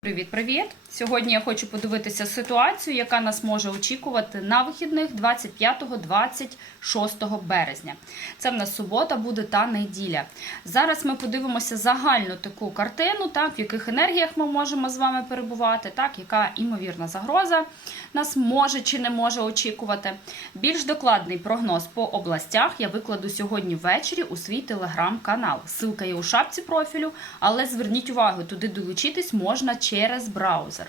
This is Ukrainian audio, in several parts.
Привіт-привіт! Сьогодні я хочу подивитися ситуацію, яка нас може очікувати на вихідних 25-26 березня. Це в нас субота буде та неділя. Зараз ми подивимося загальну таку картину, так, в яких енергіях ми можемо з вами перебувати, так, яка імовірна загроза нас може чи не може очікувати. Більш докладний прогноз по областях я викладу сьогодні ввечері у свій телеграм-канал. Силка є у шапці профілю, але зверніть увагу, туди долучитись можна через браузер.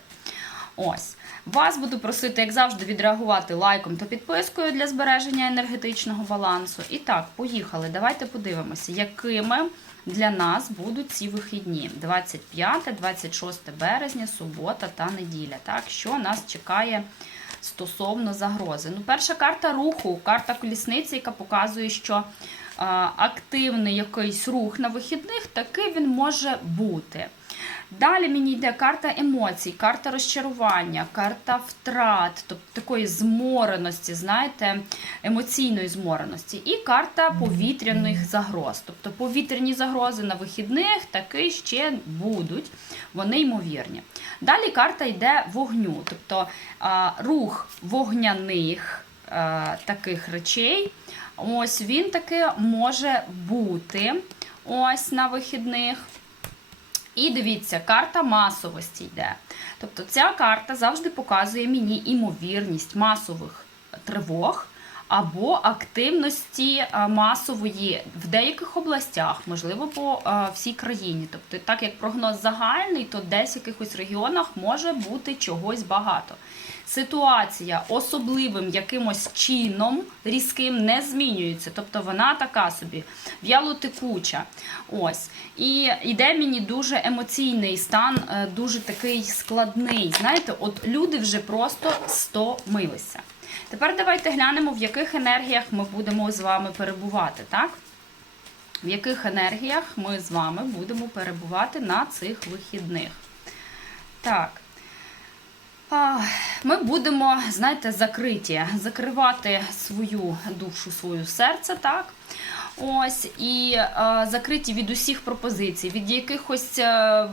Ось. Вас буду просити, як завжди, відреагувати лайком та підпискою для збереження енергетичного балансу. І так, поїхали. Давайте подивимося, якими для нас будуть ці вихідні: 25-26 березня, субота та неділя. Так, що нас чекає стосовно загрози? Ну, перша карта руху, карта колісниці, яка показує, що активний якийсь рух на вихідних, такий він може бути. Далі мені йде карта емоцій, карта розчарування, карта втрат, тобто такої змореності, знаєте, емоційної змореності, і карта повітряних загроз. Тобто повітряні загрози на вихідних таки ще будуть, вони ймовірні. Далі карта йде вогню, тобто рух вогняних а, таких речей. Ось він таки може бути ось на вихідних. І дивіться, карта масовості йде. Тобто ця карта завжди показує мені імовірність масових тривог або активності масової в деяких областях, можливо, по всій країні. Тобто, так як прогноз загальний, то десь в якихось регіонах може бути чогось багато. Ситуація особливим якимось чином різким не змінюється. Тобто вона така собі в'ялотекуча. Ось. І йде мені дуже емоційний стан, е, дуже такий складний. Знаєте, от люди вже просто стомилися. Тепер давайте глянемо, в яких енергіях ми будемо з вами перебувати, так? В яких енергіях ми з вами будемо перебувати на цих вихідних. Так. Ми будемо, знаєте, закриті, закривати свою душу, своє серце, так? Ось, і е, закриті від усіх пропозицій, від якихось, е,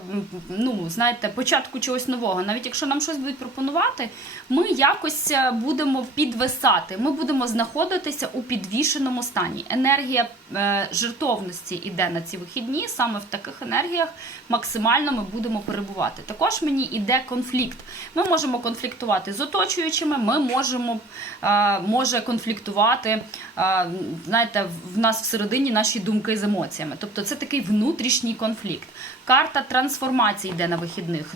ну, знаєте, початку чогось нового. Навіть якщо нам щось будуть пропонувати, ми якось е, будемо підвисати, ми будемо знаходитися у підвішеному стані. Енергія е, жертовності йде на ці вихідні, саме в таких енергіях максимально ми будемо перебувати. Також мені йде конфлікт. Ми можемо конфліктувати з оточуючими, ми можемо е, може конфліктувати, е, знаєте, в нас всередині наші думки з емоціями. Тобто це такий внутрішній конфлікт. Карта трансформації йде на вихідних.